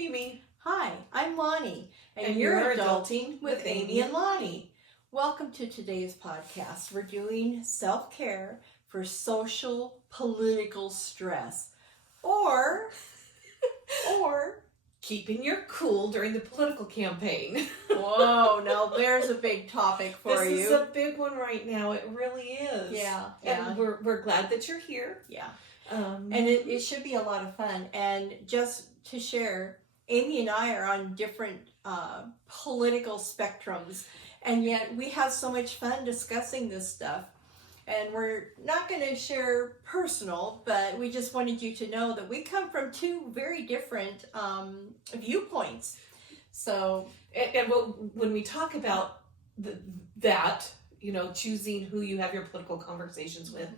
Amy. Hi, I'm Lani, and you're Adulting with Amy and Lani. Welcome to today's podcast. We're doing self-care for social political stress, or Keeping your cool during the political campaign. whoa, now there's a big topic for you. This is a big one right now. It really is. Yeah. And we're glad that you're here. Yeah. And it should be a lot of fun. And just to share, Amy and I are on different political spectrums, and yet we have so much fun discussing this stuff. And we're not going to share personal, but we just wanted you to know that we come from two very different viewpoints. So, and when we talk about that, choosing who you have your political conversations with,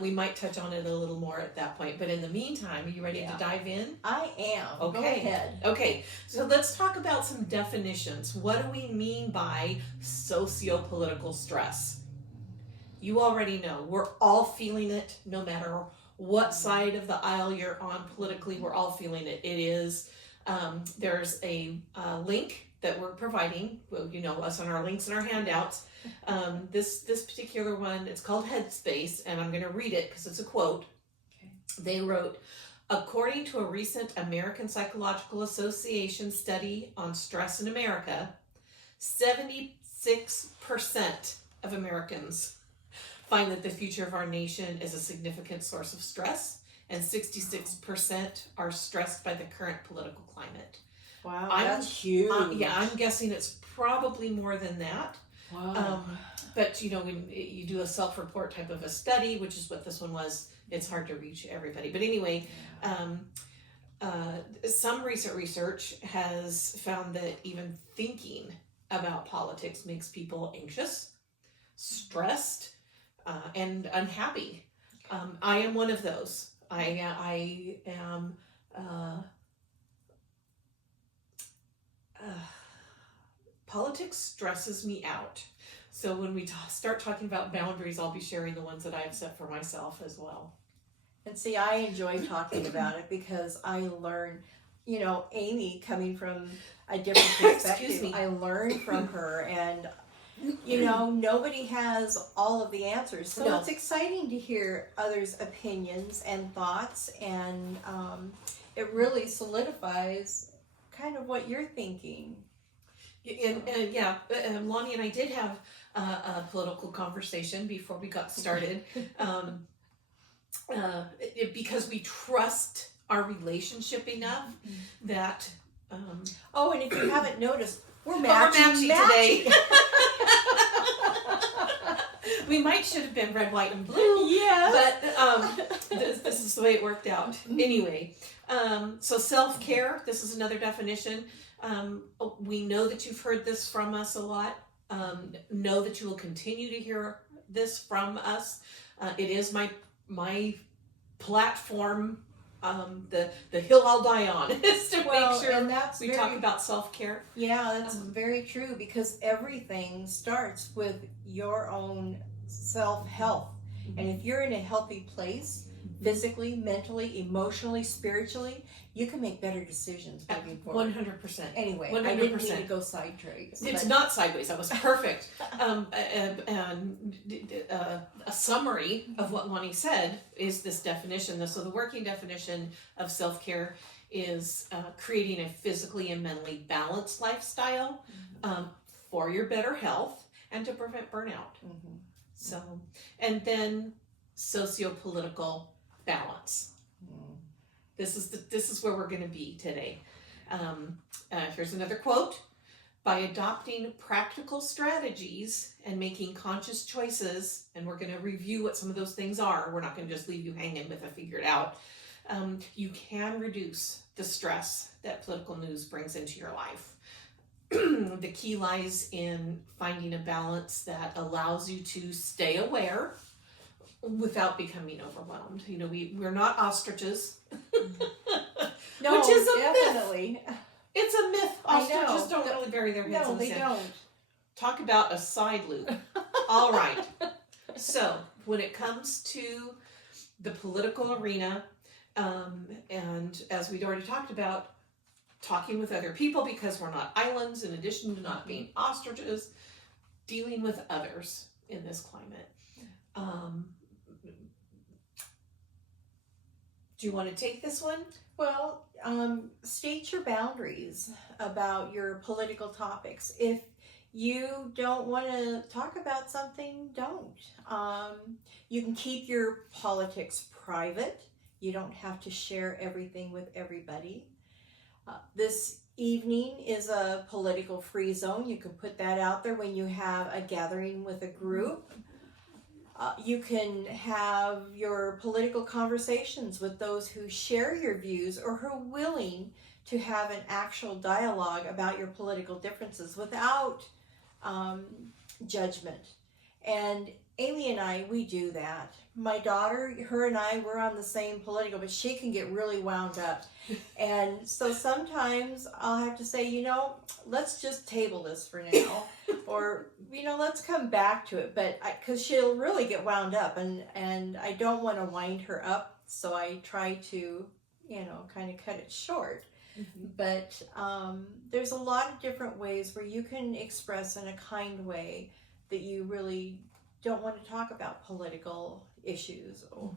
we might touch on it a little more at that point. But in the meantime, are you ready to dive in? I am. Okay. Go ahead. Okay, so let's talk about some definitions. What do we mean by socio-political stress? You already know. We're all feeling it, no matter what side of the aisle you're on politically. We're all feeling it. It is, there's a link that we're providing. Well, you know us on our links and our handouts. This particular one, it's called Headspace, and I'm going to read it because it's a quote. Okay. They wrote, according to a recent American Psychological Association study on stress in America, 76% of Americans find that the future of our nation is a significant source of stress, and 66% are stressed by the current political climate. Wow, that's huge. I'm guessing it's probably more than that. Wow. But when you do a self-report type of a study, which is what this one was, it's hard to reach everybody. But anyway, some recent research has found that even thinking about politics makes people anxious, stressed, and unhappy. I am one of those. I am. Politics stresses me out. So when we start talking about boundaries, I'll be sharing the ones that I've set for myself as well. And see, I enjoy talking about it because I learn, Amy coming from a different perspective. Excuse me. I learn from her, and nobody has all of the answers. So It's exciting to hear others' opinions and thoughts, and it really solidifies kind of what you're thinking. Lani and I did have a political conversation before we got started, because we trust our relationship enough that. And if you haven't noticed, we're matching today. We might should have been red, white, and blue. Yeah. But this is the way it worked out. Anyway, so self-care. This is another definition. We know that you've heard this from us a lot. Know that you will continue to hear this from us. It is my platform. The hill I'll die on is to make sure and we talk about self-care. Yeah, that's very true, because everything starts with your own self-health. Mm-hmm. And if you're in a healthy place, physically, mentally, emotionally, spiritually, you can make better decisions moving forward. 100%. Anyway, 100%. I didn't mean to go sidetracked. It's not sideways. That was perfect. A summary of what Lani said is this definition. So the working definition of self-care is creating a physically and mentally balanced lifestyle for your better health and to prevent burnout. Mm-hmm. So, and then socio-political balance. This is where we're going to be today. Here's another quote. By adopting practical strategies and making conscious choices, and we're going to review what some of those things are. We're not going to just leave you hanging with a figured out. You can reduce the stress that political news brings into your life. The key lies in finding a balance that allows you to stay aware without becoming overwhelmed. We're not ostriches. No, which is a definitely. Myth. It's a myth. Ostriches don't really bury their heads in the sand. No, they don't. Talk about a side loop. All right. So when it comes to the political arena, and as we'd already talked about, talking with other people because we're not islands, in addition to not being ostriches, dealing with others in this climate. Do you want to take this one? Well, state your boundaries about your political topics. If you don't want to talk about something, don't. You can keep your politics private. You don't have to share everything with everybody. This evening is a political free zone. You can put that out there when you have a gathering with a group. You can have your political conversations with those who share your views or who are willing to have an actual dialogue about your political differences without judgment. And Amy and I, we do that. My daughter, her and I, we're on the same political, but she can get really wound up. And so sometimes I'll have to say, let's just table this for now. Or, let's come back to it. But because she'll really get wound up, and I don't want to wind her up. So I try to, kind of cut it short. Mm-hmm. But there's a lot of different ways where you can express in a kind way that you really don't want to talk about political issues, or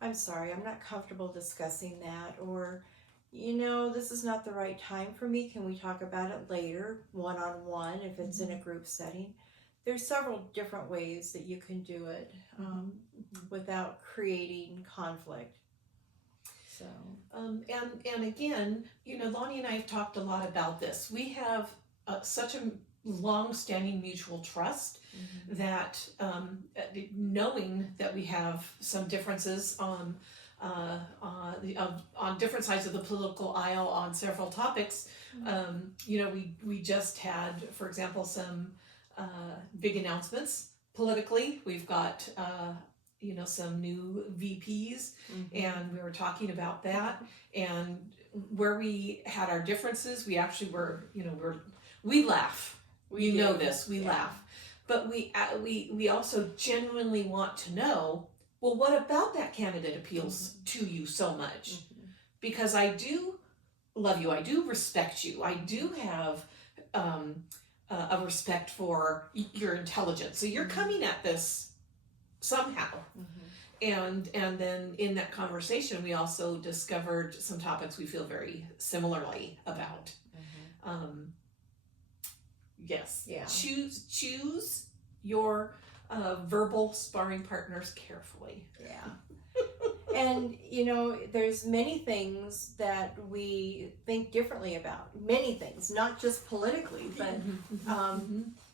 I'm sorry, I'm not comfortable discussing that, or this is not the right time for me, can we talk about it later, one-on-one, if it's in a group setting. There's several different ways that you can do it without creating conflict. So and again, Lani and I have talked a lot about this. We have such a long-standing mutual trust that knowing that we have some differences on different sides of the political aisle on several topics, we just had, for example, some big announcements politically. We've got some new VPs, and we were talking about that, and where we had our differences, we actually were, we laugh. We laugh, but we also genuinely want to know, well, what about that candidate appeals to you so much? Because I do love you, I do respect you, I do have a respect for your intelligence. So you're coming at this somehow. And then in that conversation, we also discovered some topics we feel very similarly about. Yes. Yeah. Choose your verbal sparring partners carefully. Yeah. And there's many things that we think differently about. Many things, not just politically, but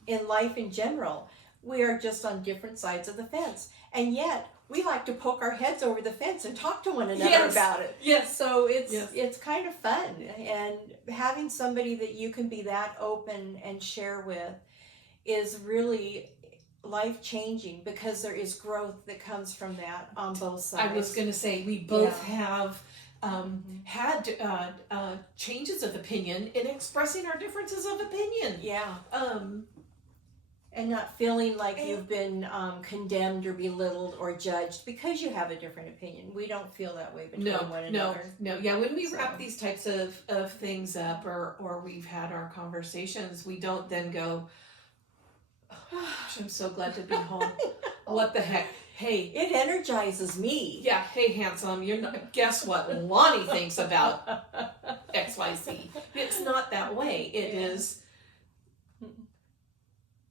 in life in general. We are just on different sides of the fence, and yet we like to poke our heads over the fence and talk to one another about it. Yes. So it's kind of fun, and having somebody that you can be that open and share with is really life-changing, because there is growth that comes from that on both sides. I was going to say, we both have had changes of opinion in expressing our differences of opinion. Yeah. And not feeling like you've been condemned or belittled or judged because you have a different opinion. We don't feel that way between one another. No. Yeah, when we wrap these types of things up, or we've had our conversations, we don't then go, oh, gosh, I'm so glad to be home. What the heck? Hey. It energizes me. Yeah, hey, handsome, guess what Lani thinks about XYZ. It's not that way.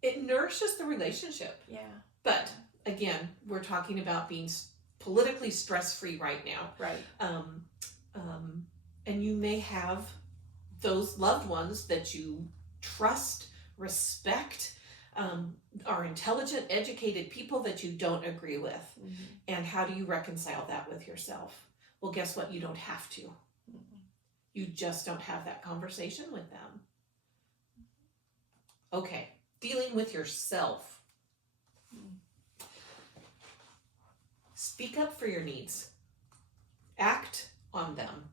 It nourishes the relationship. Yeah. But again, we're talking about being politically stress-free right now. Right. And you may have those loved ones that you trust, respect, are intelligent, educated people that you don't agree with. And how do you reconcile that with yourself? Well, guess what? You don't have to. You just don't have that conversation with them. Okay. Dealing with yourself. Speak up for your needs. Act on them.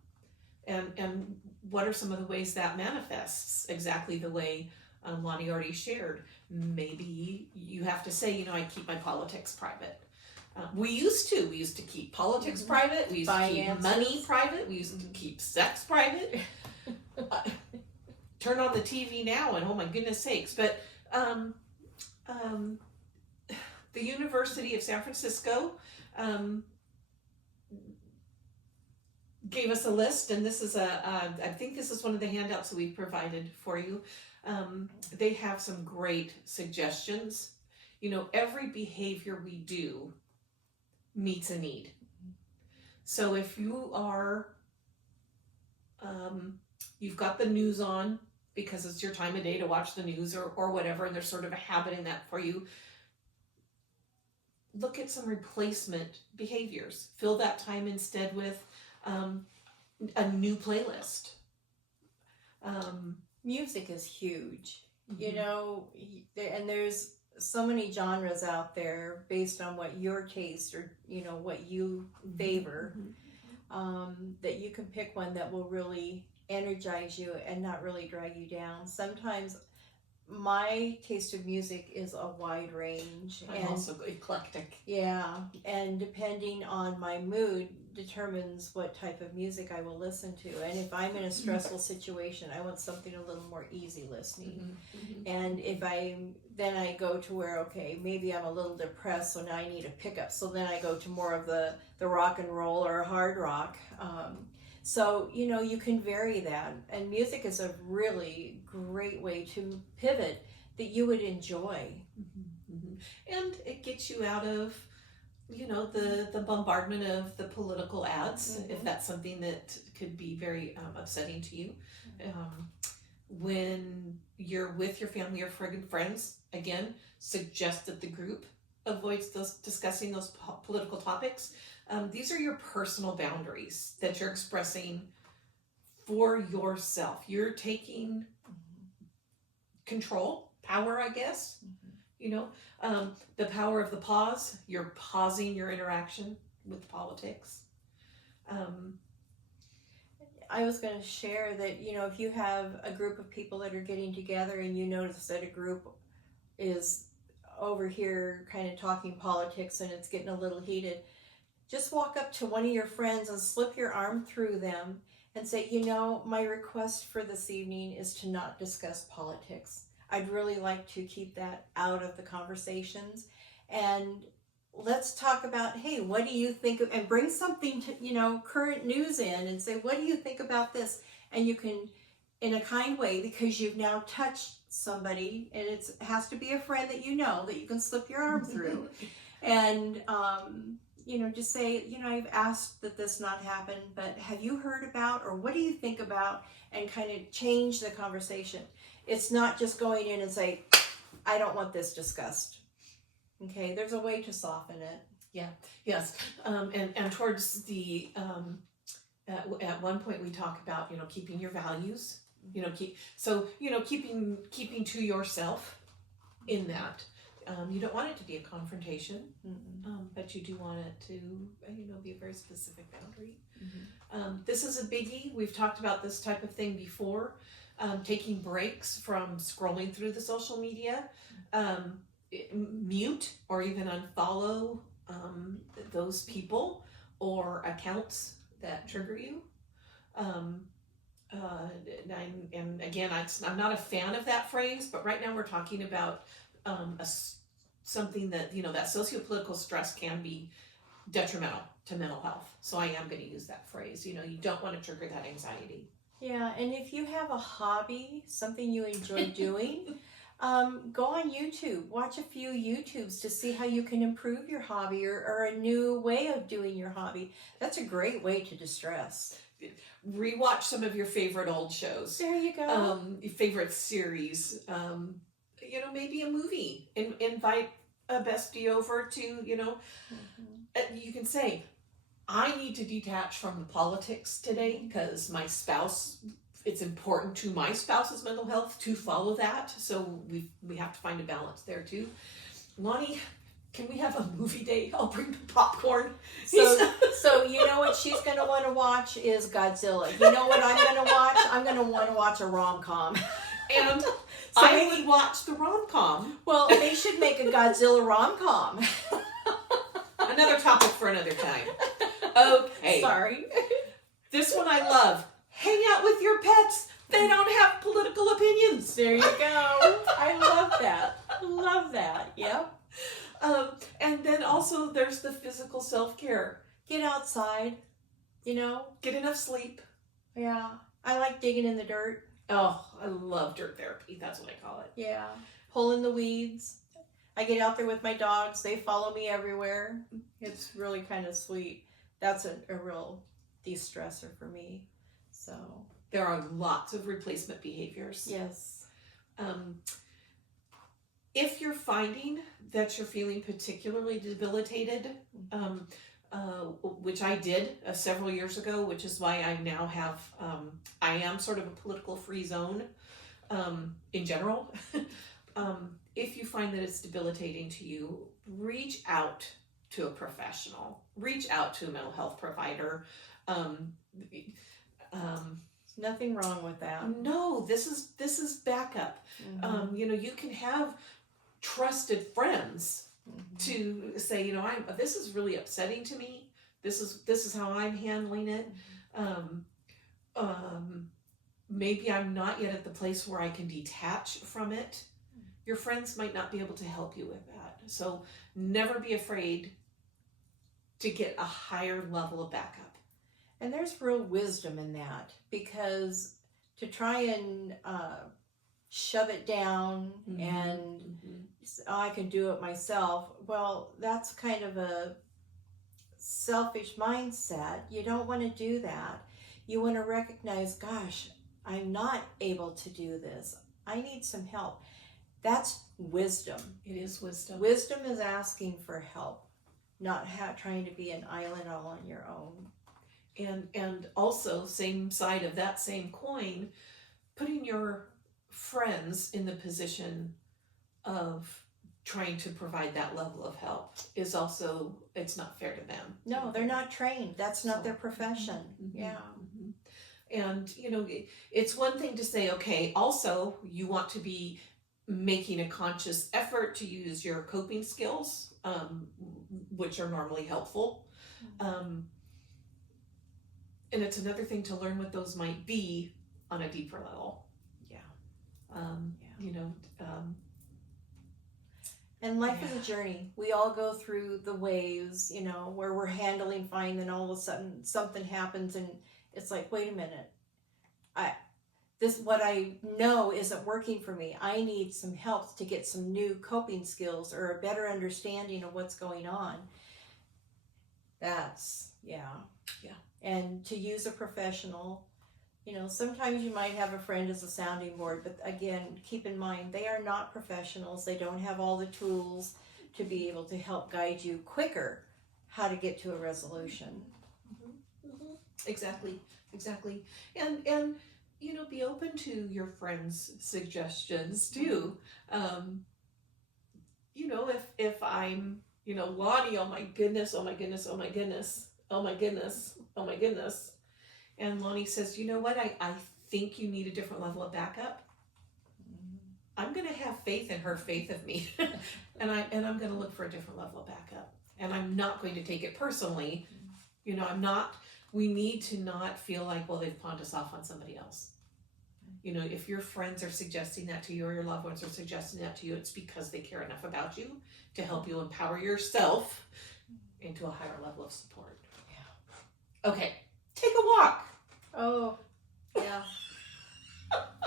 And what are some of the ways that manifests? Exactly the way Lani already shared. Maybe you have to say, I keep my politics private. We used to keep politics private. We used to keep money private. We used to keep sex private. turn on the TV now and oh my goodness sakes. But the University of San Francisco gave us a list, and this is I think this is one of the handouts that we've provided for you. They have some great suggestions. Every behavior we do meets a need. So if you are, you've got the news on because it's your time of day to watch the news or whatever, and there's sort of a habit in that for you, look at some replacement behaviors. Fill that time instead with a new playlist. Music is huge, Mm-hmm. and there's so many genres out there based on what your taste or what you favor, that you can pick one that will really energize you and not really drag you down. Sometimes my taste of music is a wide range. I'm also eclectic. Yeah, and depending on my mood determines what type of music I will listen to. And if I'm in a stressful situation, I want something a little more easy listening. And if then I go to where, okay, maybe I'm a little depressed, so now I need a pickup. So then I go to more of the rock and roll or hard rock. So, you can vary that. And music is a really great way to pivot that you would enjoy. And it gets you out of, the bombardment of the political ads, if that's something that could be very upsetting to you. When you're with your family or friends, again, suggest that the group avoids discussing those political topics. These are your personal boundaries that you're expressing for yourself. You're taking control, power, I guess. The power of the pause. You're pausing your interaction with politics. I was going to share that, if you have a group of people that are getting together and you notice that a group is over here kind of talking politics and it's getting a little heated, just walk up to one of your friends and slip your arm through them and say, my request for this evening is to not discuss politics. I'd really like to keep that out of the conversations. And let's talk about, hey, what do you think of, and bring something to, current news in and say, what do you think about this? And you can, in a kind way, because you've now touched somebody, and it has to be a friend that that you can slip your arm through. And, just say, I've asked that this not happen, but have you heard about, or what do you think about, and kind of change the conversation. It's not just going in and say, I don't want this discussed. Okay, there's a way to soften it. Yeah, yes. And towards the, at one point we talk about, keeping your values, keeping to yourself in that. You don't want it to be a confrontation, but you do want it to, be a very specific boundary. This is a biggie. We've talked about this type of thing before. Taking breaks from scrolling through the social media, mute or even unfollow those people or accounts that trigger you. And again, I'm not a fan of that phrase, but right now we're talking about something that, that sociopolitical stress can be detrimental to mental health. So I am going to use that phrase. You don't want to trigger that anxiety. Yeah, and if you have a hobby, something you enjoy doing, go on YouTube. Watch a few YouTubes to see how you can improve your hobby or a new way of doing your hobby. That's a great way to distress. Rewatch some of your favorite old shows. There you go. Your favorite series. Maybe a movie. Invite a bestie over to, you can say, I need to detach from the politics today because my spouse, it's important to my spouse's mental health to follow that. So we have to find a balance there too. Lani, can we have a movie day? I'll bring the popcorn. So you know what she's going to want to watch is Godzilla. You know what I'm going to watch? I'm going to want to watch a rom-com. And I would watch the rom-com. Well, they should make a Godzilla rom-com. Another topic for another time. Okay. Sorry. This one I love. Hang out with your pets. They they don't have political opinions. There you go. I love that. Love that. Yep. And then also there's the physical self-care. Get outside, you know. Get enough sleep. Yeah. I like digging in the dirt. Oh, I love dirt therapy. That's what I call it. Yeah. Pulling the weeds. I get out there with my dogs. They follow me everywhere. It's really kind of sweet. That's a real de-stressor for me. So. There are lots of replacement behaviors. Yes. If you're finding that you're feeling particularly debilitated, which I did several years ago, which is why I now have, I am sort of a political free zone in general. If you find that it's debilitating to you, reach out to a professional. Reach out to a mental health provider. Nothing wrong with that. No, this is backup. Mm-hmm. You can have trusted friends to say, this is really upsetting to me. This is how I'm handling it. Maybe I'm not yet at the place where I can detach from it. Your friends might not be able to help you with that. So never be afraid to get a higher level of backup. And there's real wisdom in that, because to try and shove it down and I can do it myself, well, that's kind of a selfish mindset. You don't want to do that. You want to recognize, gosh, I'm not able to do this. I need some help. That's wisdom. It is wisdom. Wisdom is asking for help, not trying to be an island all on your own. And also, same side of that same coin, putting your friends in the position of trying to provide that level of help is also, it's not fair to them. No, they're not trained. That's not their profession. Yeah. And, it's one thing to say, okay, also you want to be making a conscious effort to use your coping skills, which are normally helpful. And it's another thing to learn what those might be on a deeper level. And life is a journey. We all go through the waves, where we're handling fine, then all of a sudden something happens and it's like, wait a minute. What I know isn't working for me. I need some help to get some new coping skills or a better understanding of what's going on. Yeah. And to use a professional, sometimes you might have a friend as a sounding board, but again, keep in mind, they are not professionals. They don't have all the tools to be able to help guide you quicker how to get to a resolution. Exactly. And be open to your friends' suggestions too. If I'm, Lani, oh my goodness. And Lani says, you know what, I think you need a different level of backup. I'm going to have faith in her faith of me. and I'm going to look for a different level of backup. And I'm not going to take it personally. We need to not feel like, well, they've pawned us off on somebody else. If your friends are suggesting that to you or your loved ones are suggesting that to you, it's because they care enough about you to help you empower yourself into a higher level of support. Yeah. Okay. Take a walk. Oh, yeah.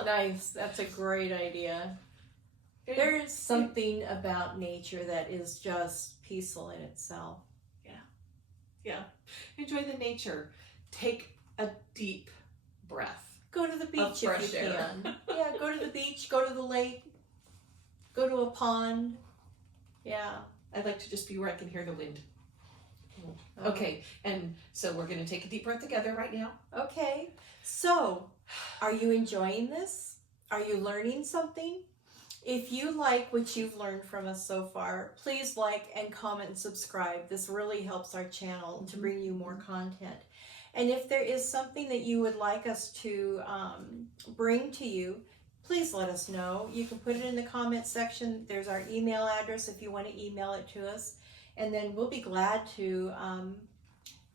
Nice. That's a great idea. There is something about nature that is just peaceful in itself. Yeah. Enjoy the nature. Take a deep breath. Go to the beach if you air. can. Yeah, go to the beach, go to the lake, go to a pond. Yeah. I'd like to just be where I can hear the wind. Okay, and so we're going to take a deep breath together right now. Okay, so are you enjoying this? Are you learning something? If you like what you've learned from us so far, please like and comment and subscribe. This really helps our channel to bring you more content. And if there is something that you would like us to bring to you, please let us know. You can put it in the comment section. There's our email address if you want to email it to us. And then we'll be glad to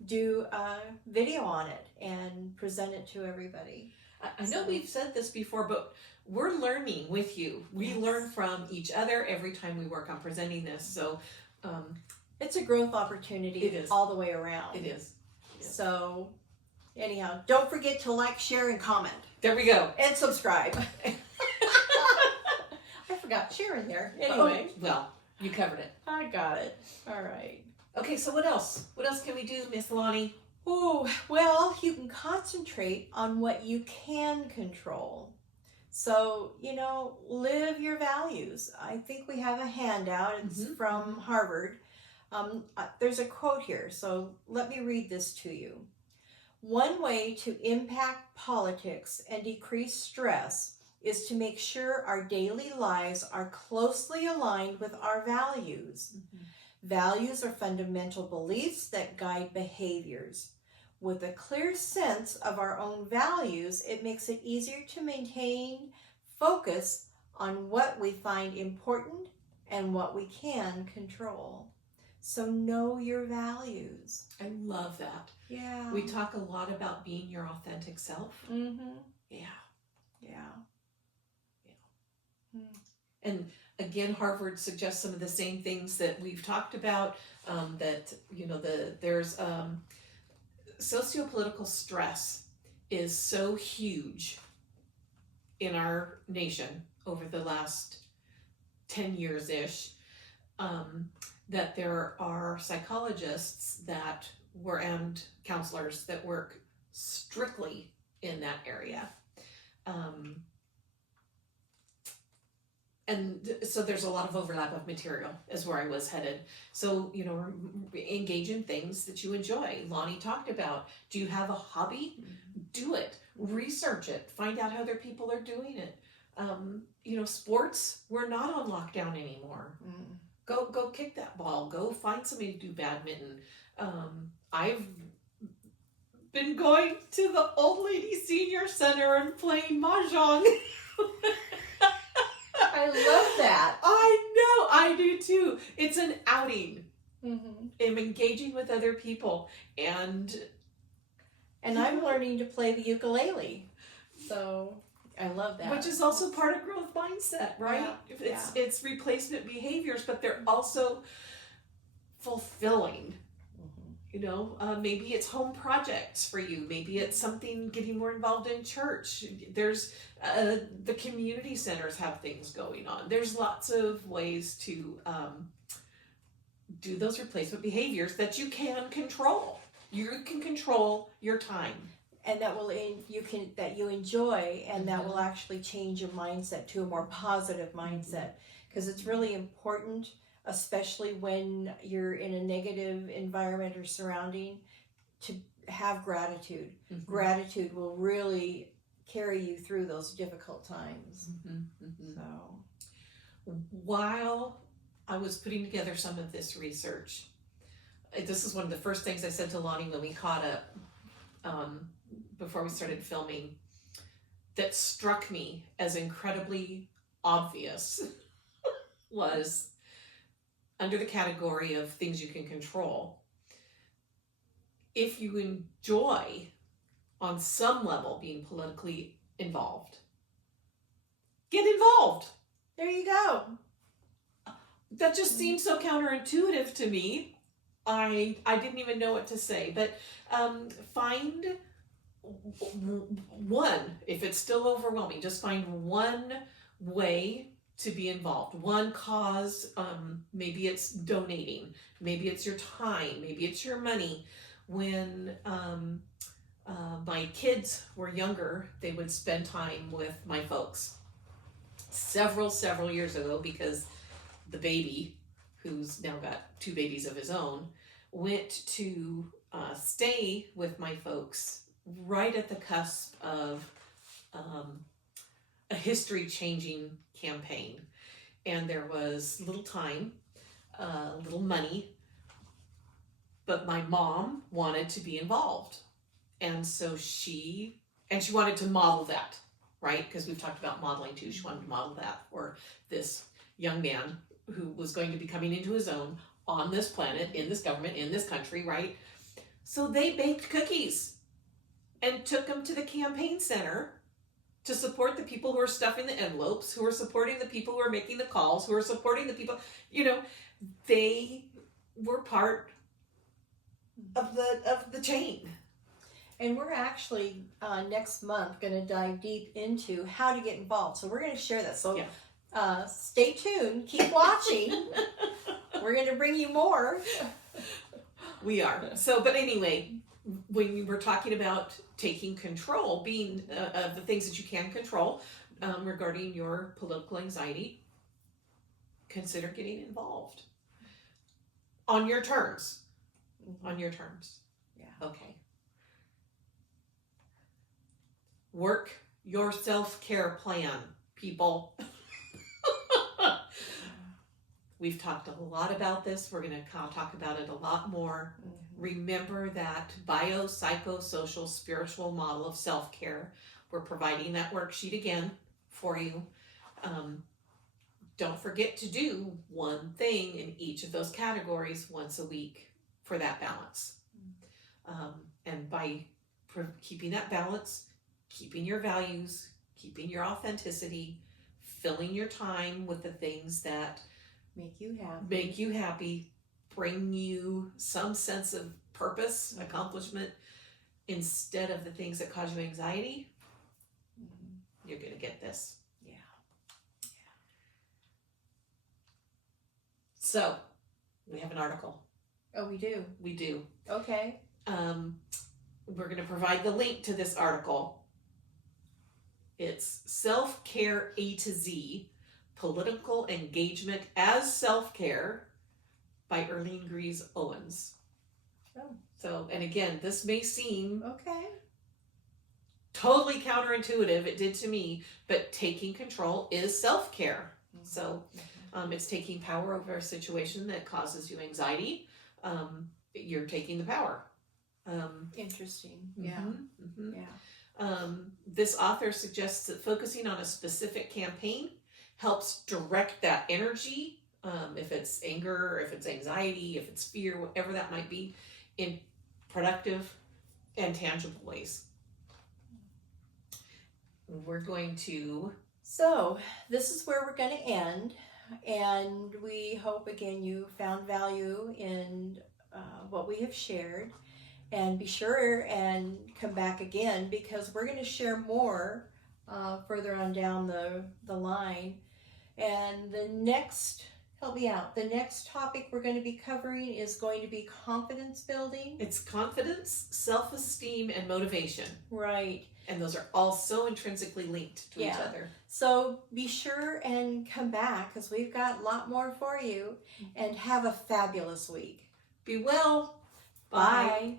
do a video on it and present it to everybody. I know we've said this before, but we're learning with you. We learn from each other every time we work on presenting this. So it's a growth opportunity. It is. All the way around. It is. So anyhow, don't forget to like, share, and comment. There we go. And subscribe. I forgot share in there. Anyway. Well, you covered it. I got it. All right. Okay, so what else? What else can we do, Miss Lani? Oh, well, you can concentrate on what you can control. So, live your values. I think we have a handout. It's from Harvard. There's a quote here, so let me read this to you. One way to impact politics and decrease stress is to make sure our daily lives are closely aligned with our values. Values are fundamental beliefs that guide behaviors. With a clear sense of our own values, it makes it easier to maintain focus on what we find important and what we can control. So know your values. I love that. Yeah. We talk a lot about being your authentic self. Yeah. And again, Harvard suggests some of the same things that we've talked about, that, there's sociopolitical stress is so huge in our nation over the last 10 years-ish, that there are psychologists and counselors that work strictly in that area. And so there's a lot of overlap of material is where I was headed. So, engage in things that you enjoy. Lani talked about, do you have a hobby? Do it. Research it. Find out how other people are doing it. Sports, we're not on lockdown anymore. Go kick that ball. Go find somebody to do badminton. I've been going to the old lady senior center and playing mahjong. I love that. I know, I do too. It's an outing. I'm engaging with other people, and I'm learning to play the ukulele. So I love that. Which is also part of growth mindset, right? Yeah. It's replacement behaviors, but they're also fulfilling. Maybe it's home projects for you. Maybe it's something getting more involved in church. There's the community centers have things going on. There's lots of ways to do those replacement behaviors that you can control. You can control your time, and that you enjoy, and that will actually change your mindset to a more positive mindset, because it's really important, especially when you're in a negative environment or surrounding, to have gratitude. Gratitude will really carry you through those difficult times. So, while I was putting together some of this research, this is one of the first things I said to Lani when we caught up before we started filming, that struck me as incredibly obvious was, under the category of things you can control, if you enjoy on some level being politically involved, get involved. there you go. That just seems so counterintuitive to me. I didn't even know what to say, but find one, if it's still overwhelming, just find one way to be involved, one cause. Maybe it's donating, maybe it's your time, maybe it's your money. When my kids were younger, they would spend time with my folks. Several years ago, because the baby, who's now got 2 babies of his own, went to stay with my folks right at the cusp of a history-changing campaign. And there was little time, little money, but my mom wanted to be involved. And so she wanted to model that, right? Because we've talked about modeling too. She wanted to model that for this young man who was going to be coming into his own on this planet, in this government, in this country, right? So they baked cookies and took them to the campaign center to support the people who are stuffing the envelopes, who are supporting the people who are making the calls, who are supporting the people, they were part of the chain. And we're actually next month going to dive deep into how to get involved. So we're going to share that. So stay tuned. Keep watching. We're going to bring you more. We are. So, but anyway, when you were talking about taking control, being of the things that you can control regarding your political anxiety, consider getting involved on your terms. On your terms. Yeah. Okay. Work your self-care plan, people. We've talked a lot about this. We're going to talk about it a lot more. Mm-hmm. Remember that biopsychosocial spiritual model of self-care. We're providing that worksheet again for you. Don't forget to do one thing in each of those categories once a week for that balance. And by keeping that balance, keeping your values, keeping your authenticity, filling your time with the things that make you happy, bring you some sense of purpose, accomplishment, instead of the things that cause you anxiety, you're going to get this. Yeah. So, we have an article. Oh, we do? We do. Okay. We're going to provide the link to this article. It's Self-Care A to Z, Political Engagement as Self-Care by Erline Grise-Owens. Oh. So, and again, this may seem totally totally counterintuitive. It did to me, but taking control is self-care. Mm-hmm. So it's taking power over a situation that causes you anxiety. You're taking the power. Interesting. Mm-hmm. This author suggests that focusing on a specific campaign helps direct that energy, if it's anger, if it's anxiety, if it's fear, whatever that might be, in productive and tangible ways. We're going to... So, this is where we're going to end, and we hope, again, you found value in what we have shared. And be sure and come back again, because we're going to share more further on down the line. And the next, help me out, the next topic we're going to be covering is going to be confidence building. It's confidence, self-esteem, and motivation. Right. And those are all so intrinsically linked to each other. So be sure and come back, because we've got a lot more for you. And have a fabulous week. Be well. Bye.